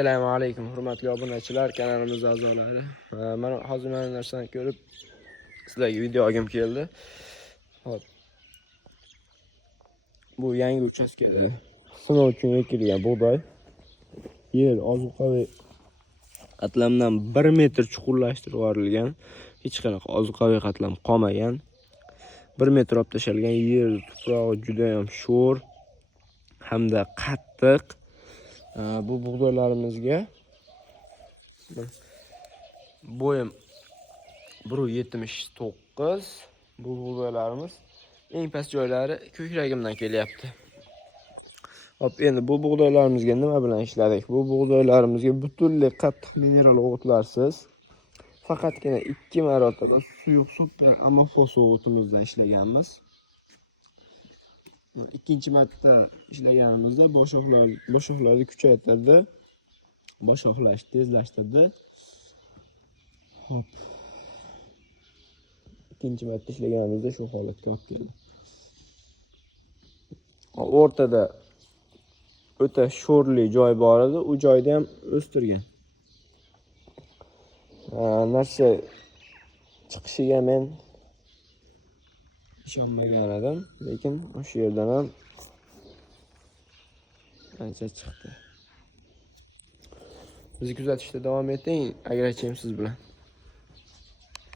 Assalomu alaykum hurmatli obunachilar, kanalimiz a'zolari. Mana hozir mana narsani ko'rib sizlarga video olgim keldi. Hop. Bu yangi uchastkada sinov uchun ekilgan bug'doy. Yer ozuqaviy qatlamdan 1 metr chuqurlashtirib yuborilgan. Hech qanaqa ozuqaviy qatlam qolmagan. 1 metr olib tashalgan. Yer tuprog'i juda ham sho'r hamda qattiq. Bu bug'doylarimizga bo'yim 1.79. Bu bug'doylarimiz eng past joylari ko'kragimdan kelyapti. Hop, endi bu bug'doylarimizga nima bilan ishladik? Bu bug'doylarimizga butunlay qattiq mineral o'g'itlarsiz faqatgina 2 marotaba suyuq super amorfoz o'g'itimizdan ishlaganmiz. Ikkinchi marta ishlaganimizda boshoqlarni kuchaytirdi, boshoqlash tezlashtirdi. Hop. Ikkinchi marta ishlaganimizda shu holatga olib keldi. O'rtada o'ta sho'rli joy bor edi, u joyda ham o'stirgan. Narsa chiqishiga men ishonmagan edim, lekin o'sha yerdan ham ancha chiqdi. Bizni kuzatishda davom eting, agrachim siz bilan.